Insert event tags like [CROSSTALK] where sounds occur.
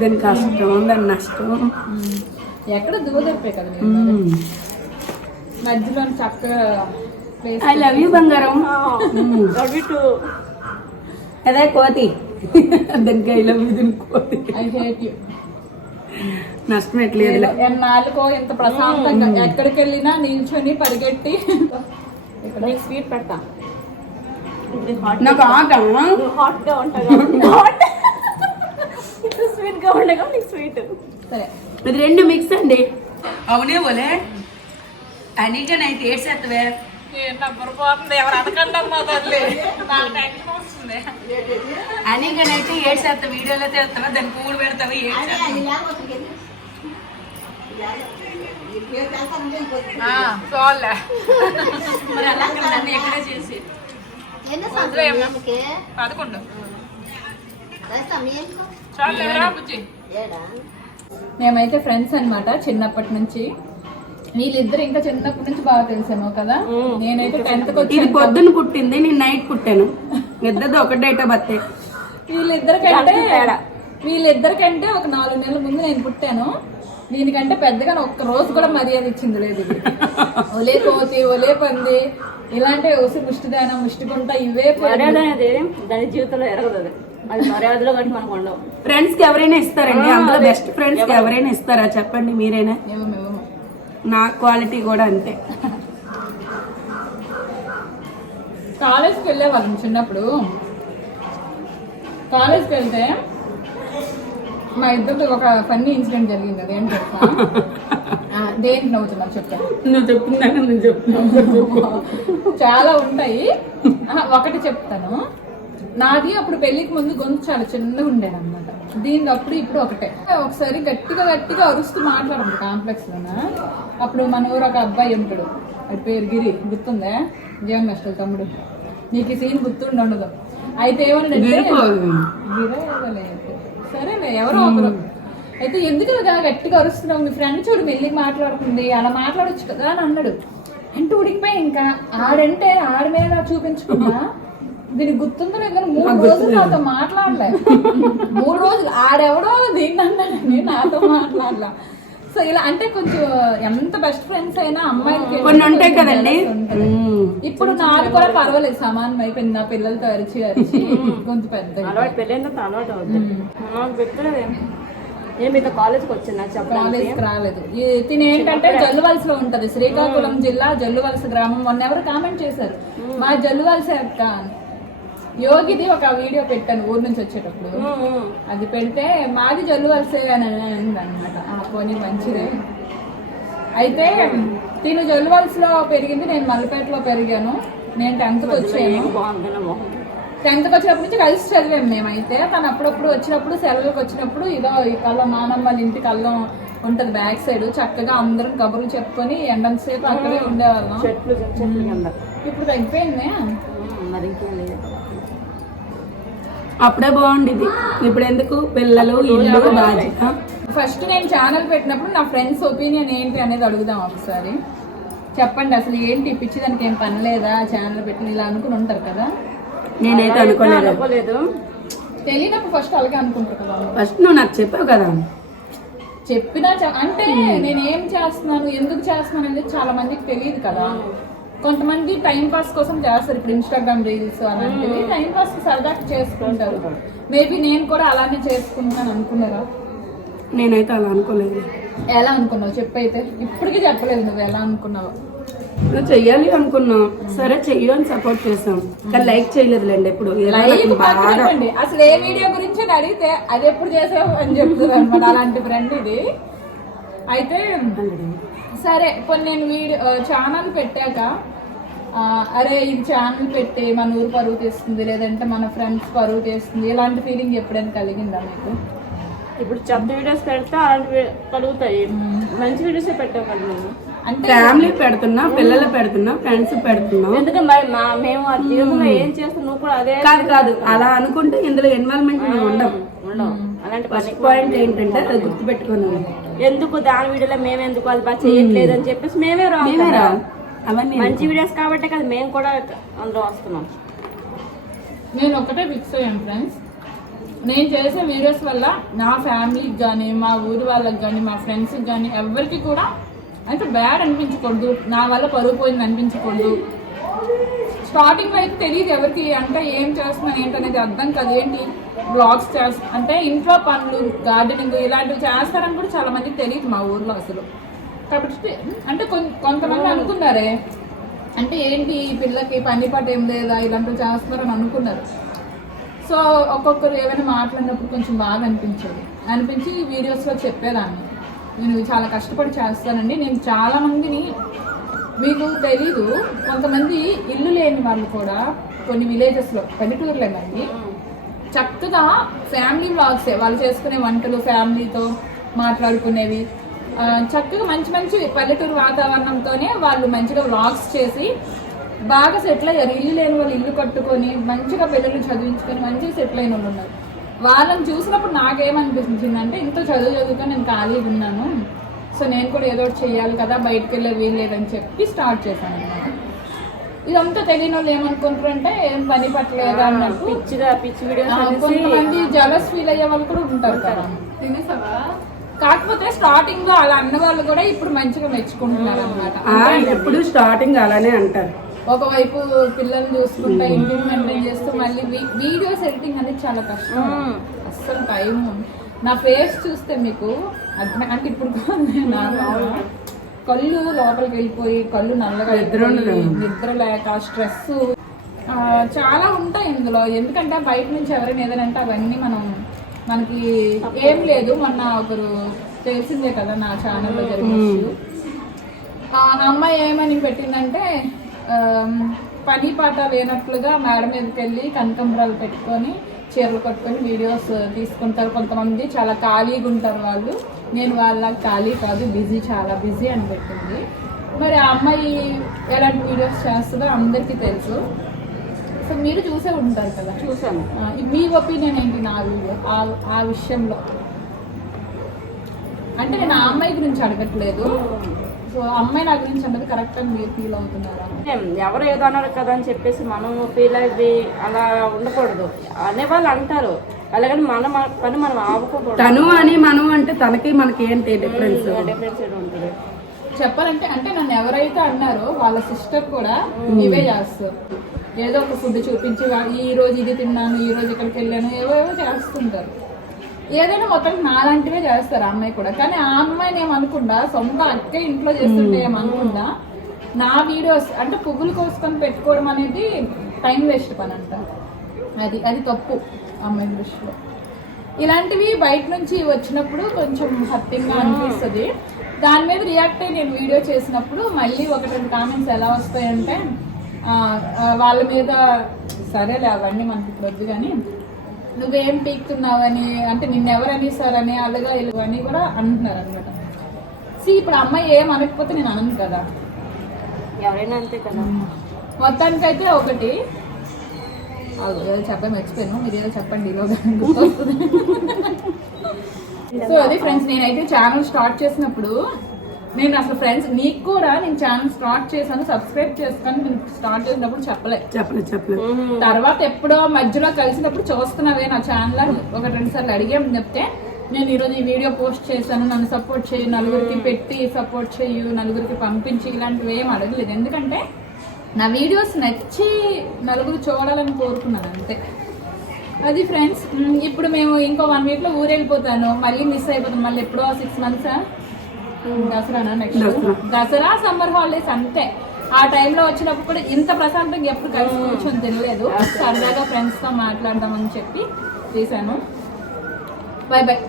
దాని కష్టం దాని నష్టం. ఎక్కడ దువ్వదొరిపాయి కదా. మధ్యలో చక్కగా ప్లేస్ ఐ లవ్ యూ బంగారం. అదే కోతి. దానికి ఐ లవ్ యూ దీని కోతి. ఐ హేట్ యూ నష్టం ఎట్లేదు ఎన్నాళ్ళకో ఇంత ప్రశాంతంగా ఎక్కడికి వెళ్ళినా నిల్చొని పరిగెట్టి ఇక్కడ స్వీట్ పెడతా నాకు ఆట హాట్గా ఉంటా [LAUGHS] స్వీట్గా ఉండగా నీకు స్వీట్. సరే ఇది రెండు మిక్స్ అండి. అవునే పోలే అనిగా నైట్ ఏడ్సేత్తవే పోతుంది ఎవరు అనకండి అమ్మా తల్లి నాకు టెన్షన్ వస్తుంది. అనిగా నైట్ ఏడ్సేస్తా వీడియోలో చేస్తావా దాన్ని పూలు పెడతావా ఏడ్చేస్తావా చాలే మరి అలా నన్ను ఎక్కడే చేసి? పదకొండు. మేమైతే ఫ్రెండ్స్ అన్నమాట చిన్నప్పటి నుంచి. వీళ్ళిద్దరు ఇంకా చిన్నప్పటి నుంచి బాగా తెలిసామో కదా? నేనైతే టెన్త్ ఇది వచ్చి పొద్దున పుట్టింది నేను నైట్ పుట్టాను. ఇద్దరిది ఒక డేట్ బర్త్డే వీళ్ళిద్దరికంటే వీళ్ళిద్దరికంటే ఒక నాలుగు నెలల ముందు నేను పుట్టాను. దీనికంటే పెద్దగా ఒక్క రోజు కూడా మర్యాద ఇచ్చింది లేదు [LAUGHS] ఒలే కోతి ఒలే పంది ఇలాంటి ఉసి ముష్టిదానం ముష్టికుంటా ఇవే. మర్యాద అనేది దాని జీవితంలో ఎరగదు అది. మర్యాదలో కంటే మనకు ఉండవు. ఫ్రెండ్స్కి ఎవరైనా ఇస్తారండి అందులో బెస్ట్ ఫ్రెండ్స్కి ఎవరైనా ఇస్తారా? చెప్పండి మీరైనా. నా క్వాలిటీ కూడా అంతే. కాలేజ్కి వెళ్ళేవాళ్ళం చిన్నప్పుడు. కాలేజ్కి వెళ్తే మా ఇద్దరితో ఒక ఫన్నీ ఇన్సిడెంట్ జరిగింది అది ఏంటి తెలుసా? ఆ, [LAUGHS] దేనికి నవ్వుతున్నారు చెప్తాను నువ్వు చెప్పిందాక నేను చెప్తున్నాను చాలా ఉంటాయి. ఒకటి చెప్తాను. నాది అప్పుడు పెళ్ళికి ముందు గొంతు చాలా చిన్నగా ఉండేది అనమాట దీని అప్పుడు ఇప్పుడు ఒకటే. ఒకసారి గట్టిగా గట్టిగా అరుస్తూ మాట్లాడండి కాంప్లెక్స్ లోన. అప్పుడు మన ఊరు ఒక అబ్బాయి ఉంటాడు. అది పేరు గిరి గుర్తుందా? జీవన్ మాస్టర్ తమ్ముడు. నీకు ఈ సీన్ గుర్తుండి ఉండదు అయితే ఎవరో సరేలే ఎవరో ఒకరు. అయితే ఎందుకు ఇలా గట్టిగా అరుస్తున్నావు? మీ ఫ్రెండ్ చూడు మెల్లిగా మాట్లాడుతుంది అలా మాట్లాడొచ్చు కదా అని అన్నాడు. అంటే ఉడికిపోయి ఇంకా ఆడంటే ఆడి మీద చూపించుకున్నా దీనికి గుర్తుందో లేదు కానీ మూడు రోజులు నాతో మాట్లాడలే. మూడు రోజులు ఆడెవడో దీన్ని అన్నాడని నాతో మాట్లాడలా. సో ఇలా అంటే కొంచెం ఎంత బెస్ట్ ఫ్రెండ్స్ అయినా అమ్మాయిలకి కొన్ని ఉంటాయి కదండి. ఇప్పుడు నాది కూడా పర్వాలేదు సమానం అయిపోయింది. నా పిల్లలతో అరిచి అరిచి గొంతు పెద్ద అలవాటు పెళ్ళైన అలవాటు అవుతుంది. నేను మీతో కాలేజ్కి వచ్చాను నాకు రాలేదు. తిని ఏంటంటే జల్లువలస లో ఉంటది. శ్రీకాకుళం జిల్లా జల్లువలస గ్రామం. మొన్న ఎవరు కామెంట్ చేశారు? మా జల్లువలస అని. యోగిది ఒక వీడియో పెట్టాను ఊరు నుంచి వచ్చేటప్పుడు. అది పెడితే మాది జల్లువలసే అని అనమాట పోనీ మంచిదే. అయితే తిను జల్లువలసలో పెరిగింది నేను మల్లపేటలో పెరిగాను. నేను టెన్త్కి వచ్చాను. టెన్త్కి వచ్చినప్పటి నుంచి కలిసి చదివాము మేమైతే. తను అప్పుడప్పుడు వచ్చినప్పుడు సెలవులకు వచ్చినప్పుడు ఇదో ఈ కళ్ళం నానమ్మ వాళ్ళ ఇంటి కళ్ళం ఉంటది బ్యాక్ సైడ్. చక్కగా అందరం కబుర్లు చెప్పుకొని ఎండంత సేపు అక్కడే ఉండేవాళ్ళం. చెట్లు ఇప్పుడు తగ్గిపోయింది. మరి అప్పుడే బాగుండేది. ఇప్పుడు ఎందుకు? పిల్లలు ఇల్లు బాధ్యత. ఫస్ట్ నేను ఛానల్ పెట్టినప్పుడు నా ఫ్రెండ్స్ ఒపీనియన్ ఏంటి అనేది అడుగుదాం ఒకసారి. చెప్పండి అసలు ఏంటి? పిచ్చి దానికి ఏం పని లేదా? ఛానల్ పెట్టిన ఇలా అనుకుని ఉంటారు కదా. నేనైతే అనుకోలేదు. అనుకోలేదు. తెలియనప్పుడు ఫస్ట్ అలాగే అనుకుంటారు కదా. ఫస్ట్ నువ్వు నాకు చెప్పావు కదా. చెప్పినా చె- అంటే నేను ఏం చేస్తున్నాను ఎందుకు చేస్తున్నాను అనేది చాలా మందికి తెలియదు కదా. కొంతమంది టైం పాస్ కోసం చేస్తారు ఇప్పుడు ఇన్స్టాగ్రామ్ రీల్స్ అలాంటివి. టైం పాస్ సరదాకి చేసుకుంటారు. మేబీ నేను కూడా అలానే చేసుకుంటాను అనుకున్నారా? నేనైతే అలా అనుకోలేదు. ఎలా అనుకున్నావు? చెప్పైతే ఇప్పటికీ చెప్పలేదు నువ్వు ఎలా అనుకున్నావు? నువ్వు చెయ్యాలి అనుకున్నాం. సరే చెయ్యు అని సపోర్ట్ చేసాం. కానీ లైక్ చేయలేదులేండి ఎప్పుడు. పక్కన పెట్టండి. అసలు ఏ వీడియో గురించి అని అడిగితే అది ఎప్పుడు చేసావు అని చెప్తుంది అనమాట అలాంటి ఫ్రెండ్ ఇది. అయితే సరే కొన్ని నేను వీడియో ఛానల్ పెట్టాక ఆ, అరే ఇది ఛానల్ పెట్టి మన ఊరు పరువు తీస్తుంది లేదంటే మన ఫ్రెండ్స్ పరువు తీస్తుంది ఇలాంటి ఫీలింగ్ ఎప్పుడైనా కలిగిందా మీకు? ఇప్పుడు చెత్త వీడియోస్ పెడితే అలాంటివి కలుగుతాయి. మంచి వీడియోస్ పెట్టాం కదా మేము అంటే ఫ్యామిలీ పెడుతున్నా పిల్లలు పెడుతున్నా ఫ్రెండ్స్ పెడుతున్నాం. ఎందుకంటే మేము ఆ జీవితంలో ఏం చేస్తాం నువ్వు కూడా అదే కాదు కాదు. అలా అనుకుంటే ఇందులో ఎన్వాల్వ్మెంట్ మేము ఉండం అలాంటి ఫస్ట్ పాయింట్ ఏంటంటే అది గుర్తుపెట్టుకున్నాం ఎందుకు దాని వీడియోలో మేము ఎందుకు అది బాగా చేయట్లేదు అని చెప్పేసి మేమే కదా. రా అవన్నీ మంచి వీడియోస్ కాబట్టి కదా మేము కూడా అందులో వస్తున్నాం. నేను ఒకటే ఫిక్స్ అయ్యాను ఫ్రెండ్స్ నేను చేసే వీడియోస్ వల్ల నా ఫ్యామిలీకి కానీ మా ఊరి వాళ్ళకి కానీ మా ఫ్రెండ్స్కి కానీ ఎవరికి కూడా అంటే బ్యాడ్ అనిపించకూడదు. నా వల్ల పరుగు పోయింది అనిపించకూడదు. స్టార్టింగ్ అయితే తెలియదు ఎవరికి అంటే ఏం చేస్తున్నాను ఏంటనేది అర్థం కాదు. ఏంటి? బ్లాగ్స్ చేస్తా అంటే ఇంట్లో పనులు గార్డెనింగ్ ఇలాంటివి చేస్తారని కూడా చాలా మందికి తెలియదు మా ఊర్లో అసలు. కాబట్టి అంటే కొంతమంది అనుకున్నారే. అంటే ఏంటి ఈ పిల్లకి పని పాట ఏం లేదా? ఇలాంటివి చేస్తున్నారని అనుకున్నారు. సో ఒక్కొక్కరు ఏమైనా మాట్లాడినప్పుడు కొంచెం బాగా అనిపించేది. అనిపించి వీడియోస్లో చెప్పేదాన్ని. నేను చాలా కష్టపడి చేస్తానండి. నేను చాలా మందిని మీకు తెలీదు కొంతమంది ఇల్లు లేని వాళ్ళు కూడా కొన్ని విలేజెస్లో పల్లెటూరులే మంది చక్కగా ఫ్యామిలీ వ్లాగ్సే వాళ్ళు చేసుకునే వంటలు ఫ్యామిలీతో మాట్లాడుకునేవి. చక్కగా మంచి మంచి పల్లెటూరు వాతావరణంతోనే వాళ్ళు మంచిగా వ్లాగ్స్ చేసి బాగా సెటిల్ అయ్యారు. ఇల్లు లేని వాళ్ళు ఇల్లు కట్టుకొని మంచిగా పిల్లలు చదివించుకొని మంచిగా సెటిల్ అయిన వాళ్ళు ఉన్నారు. వాళ్ళని చూసినప్పుడు నాకేమనిపించింది అంటే ఇంత చదువు చదువుకొని నేను ఖాళీగా ఉన్నాను. సో నేను కూడా ఏదో ఒకటి చెయ్యాలి కదా బయటకు వెళ్ళే వీలు లేదని చెప్పి స్టార్ట్ చేశాను అనమాట. ఇదంతా తెలియని వాళ్ళు ఏమనుకుంటారంటే ఏం పని పట్టలేదు? అన్నట్టు. పిచ్చిగా పిచ్చి వీడియోస్ కొంతమంది జలస్ ఫీల్ అయ్యే వాళ్ళు కూడా ఉంటారు కదా. కాకపోతే స్టార్టింగ్లో అలా అన్న వాళ్ళు కూడా ఇప్పుడు మంచిగా మెచ్చుకుంటున్నారు అనమాట ఆ, ఎప్పుడు స్టార్టింగ్ అలానే అంటారు. ఒకవైపు పిల్లల్ని చూసుకుంటా ఇంటిని మెయింటైన్ చేస్తూ మళ్ళీ వీడియోస్ ఎడిటింగ్ అనేది చాలా కష్టం. అస్సలు టైం నా ఫేస్ చూస్తే మీకు అంటే ఇప్పుడు కళ్ళు లోపలికి వెళ్ళిపోయి కళ్ళు నల్లగా నిద్ర లేక స్ట్రెస్ చాలా ఉంటాయి ఇందులో. ఎందుకంటే బయట నుంచి ఎవరైనా ఏదైనా అంటే అవన్నీ మనం మనకి ఏం లేదు. మొన్న ఒకరు తెలిసిందే కదా నా ఛానల్లో జరిగిన అమ్మాయి ఏమని పెట్టిందంటే పని పాట లేనట్లుగా మేడ మీదకి వెళ్ళి కనకంబరాలు పెట్టుకొని చీరలు కట్టుకొని వీడియోస్ తీసుకుంటారు కొంతమంది. చాలా ఖాళీగా ఉంటారు వాళ్ళు. నేను వాళ్ళ ఖాళీ కాదు బిజీ చాలా బిజీ అని పెట్టింది. మరి ఆ అమ్మాయి ఎలాంటి వీడియోస్ చేస్తుందో అందరికీ తెలుసు. సో మీరు చూసే ఉంటారు కదా? చూసాను మీ ఒపీనియన్ ఏంటి నా వీడియో? ఆ- ఆ విషయంలో. అంటే నేను ఆ అమ్మాయి గురించి అడగట్లేదు. సో అమ్మాయి నా గురించి అన్నది కరెక్ట్ అని మీరు ఫీల్ అవుతున్నారా? ఎవరు ఏదో అన్నారు కదా అని చెప్పేసి మనం ఫీల్ అయ్యి అలా ఉండకూడదు అనేవాళ్ళు అంటారు. అలాగని మన పని మనం ఆపుకోకూడదు. తను అని మనం అంటే తనకి మనకి ఏంటి డిఫరెన్స్ డిఫరెన్స్ ఉంటుంది. చెప్పాలంటే అంటే నన్ను ఎవరైతే అన్నారో వాళ్ళ సిస్టర్ కూడా ఇవే చేస్తారు. ఏదో ఒక ఫుడ్ చూపించి ఈ రోజు ఇది తిన్నాను ఈ రోజు ఇక్కడికి వెళ్ళాను ఏవో ఏవో చేస్తుంటారు. ఏదైనా మొత్తం నాలాంటివే చేస్తారు ఆ అమ్మాయి కూడా. కానీ ఆ అమ్మాయిని ఏమనుకుండా సొంత అక్క ఇంట్లో చేస్తుంటే ఏమనుకుండా నా వీడియోస్ అంటే పువ్వులు కోసుకొని పెట్టుకోవడం అనేది టైం వేస్ట్ పని అంట. అది అది తప్పు అమ్మాయి దృష్టిలో. ఇలాంటివి బయట నుంచి వచ్చినప్పుడు కొంచెం హత్యంగా అనిపిస్తుంది. దాని మీద రియాక్ట్ అయ్యి నేను వీడియో చేసినప్పుడు మళ్ళీ ఒకటి రెండు కామెంట్స్ ఎలా వస్తాయంటే వాళ్ళ మీద సరేలే అవన్నీ మనకి వద్దు కానీ నువ్వేం పీక్తున్నావని అంటే నిన్నెవరని సారని అలాగా ఇలా అని కూడా అంటున్నారు అనమాట సి ఇప్పుడు అమ్మాయి ఏం అనకపోతే నేను అనను కదా. ఎవరైనా అంతే కదా. మొత్తానికైతే ఒకటి. ఏదో చెప్పడం మర్చిపోయాను. మీరు ఏదో చెప్పండి ఈలోగా [LAUGHS] సో అది ఫ్రెండ్స్ నేనైతే ఛానల్ స్టార్ట్ చేసినప్పుడు నేను అసలు ఫ్రెండ్స్ నీకు కూడా నేను ఛానల్ స్టార్ట్ చేశాను సబ్స్క్రైబ్ చేసుకొని నేను స్టార్ట్ చేసినప్పుడు చెప్పలే. చెప్పలేదు చెప్పలేదు తర్వాత ఎప్పుడో మధ్యలో కలిసినప్పుడు చూస్తున్నావే నా ఛానల్ అని ఒక రెండు సార్లు అడిగామని చెప్తే నేను ఈరోజు ఈ వీడియో పోస్ట్ చేశాను నన్ను సపోర్ట్ చేయి నలుగురికి పెట్టి సపోర్ట్ చేయు నలుగురికి పంపించి ఇలాంటివి ఏం అడగలేదు. ఎందుకంటే నా వీడియోస్ నచ్చి నలుగురు చూడాలని కోరుకున్నాను అంతే. అది ఫ్రెండ్స్ ఇప్పుడు మేము ఇంకో వన్ వీక్లో ఊరు వెళ్ళిపోతాను మళ్ళీ మిస్ అయిపోతాను మళ్ళీ ఎప్పుడో సిక్స్ మంత్స్ దసరానా నెక్స్ట్ దసరా. సమ్మర్ హాలిడేస్ అంతే. ఆ టైంలో వచ్చినప్పుడు కూడా ఇంత ప్రశాంతంగా ఎప్పుడు కలిసి కూర్చొని తినలేదు. సరదాగా ఫ్రెండ్స్తో మాట్లాడదామని చెప్పి చేశాను బాయ్ బాయ్